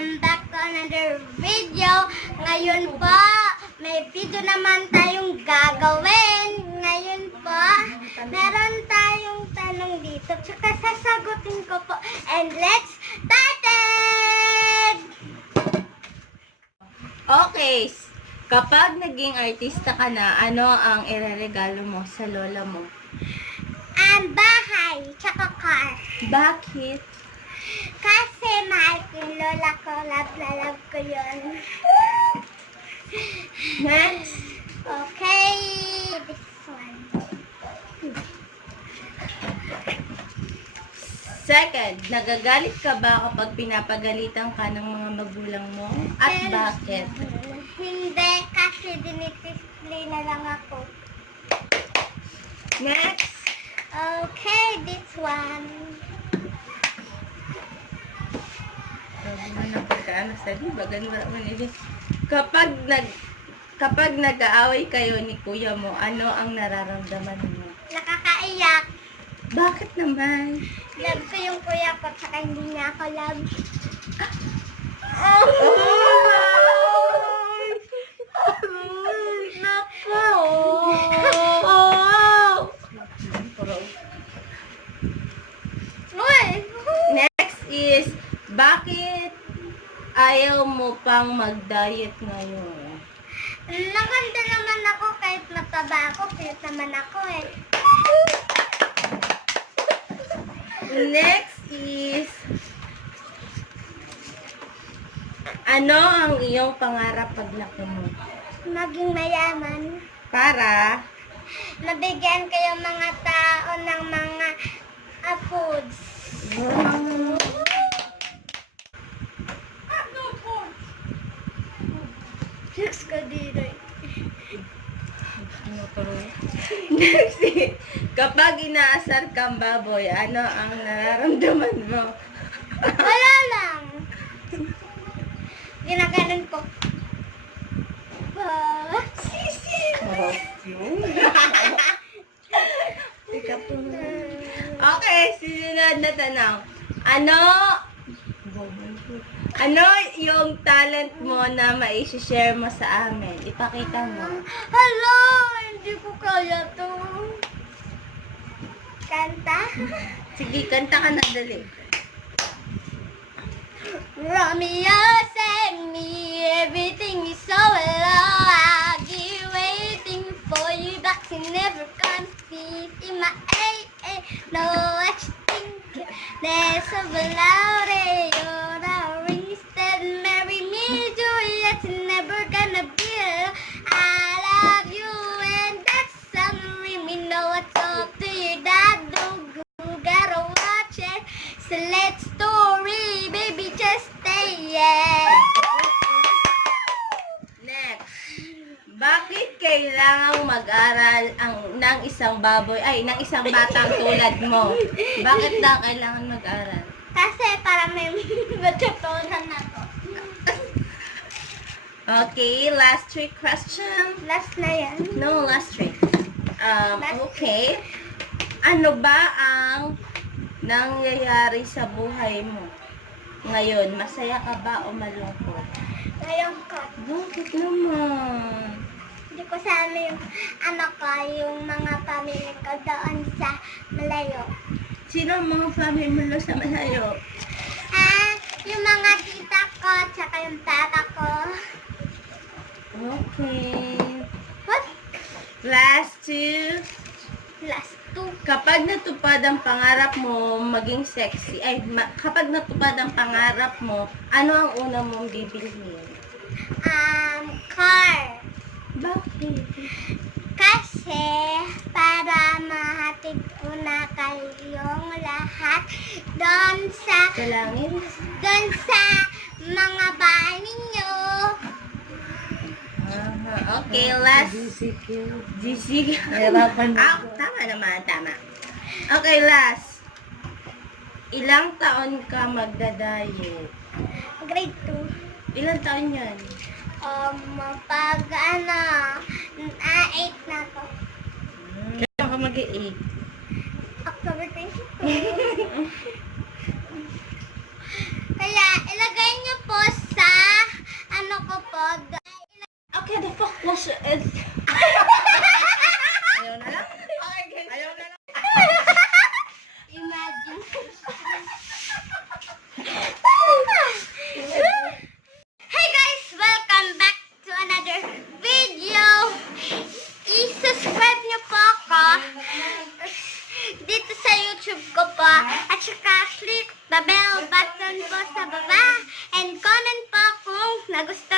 welcome back to another video. Ngayon po, may video naman tayong gagawin. Ngayon po, meron tayong tanong dito. Tsaka sasagutin ko po. And let's start it! Okay, kapag naging artista ka na, ano ang ireregalo mo sa lola mo? Ang bahay, tsaka car. Bakit? Kasi mahal ko yung lola ko. Love na love ko yun. Next? Okay, this one. Second, nagagalit ka ba kapag pinapagalitan ka ng mga magulang mo? At bakit? Hindi, kasi dinidisplay na lang ako. Next? Okay, this one. Kapag nag-aaway kayo ni kuya mo, ano ang nararamdaman mo? Nakakaiyak. Bakit naman? Love ko yung kuya ko, tsaka hindi niya ako love. Nako! Uy! Next is, bakit ayaw mo pang mag-diet ngayon? Nakanda naman ako kahit mataba ako, cute naman ako eh. Next is, ano ang iyong pangarap paglaki mo? Maging mayaman. Para? Nabigyan kayo mga tao ng mga foods. Next ko dito. Next is, kapag inaasar kang baboy, ano ang nararamdaman mo? Wala lang. Ginaganon ko. Okay, susunod na tanong. Ano yung talent mo na mai-share mo sa amin? Ipakita mo. Hello! Hindi ko kaya to. Kanta? Sige, kanta ka na dali. Romeo send me, everything is so low. I'll be waiting for you, but you never come fit in my AA. No, what you think? There's so loud, you're the rings that marry me, Juliet, never gonna be. I love you, and that's something we know what's up to your dad. Don't go, gotta watch it. So let's story, baby, just stay, yeah. Next. Bakit kailangang mag-aral ng isang baboy, ng isang batang tulad mo? Bakit daw kailangan mag-aral? Kasi para may matutunan ako. Okay, last three questions. Last na yan. No, last three. Okay. Ano ba ang nangyayari sa buhay mo ngayon? Masaya ka ba o malungkot? Ngayon ko, Bakit naman? hindi ko sana yung anak ko, yung mga pamilya ko doon sa malayo. Sino ang mga family mo sa malayo? Yung mga tita ko, tsaka yung tata ko. Okay. What? Last two. Last two. Kapag natupad ang pangarap mo maging sexy, kapag natupad ang pangarap mo, ano ang una mong bibilhin? Car. Bakit? Kasi para mahatid ko na kayong lahat doon sa Sa langit? mga bahay ninyo. Okay, last. GC. Tama naman, tama. Okay, last. Ilang taon ka magda-diet? Grade 2. Ilang taon yan? Pag 8 na to. Kailan ka mag-i-8? October 22. Kaya ilagay niyo po na gusto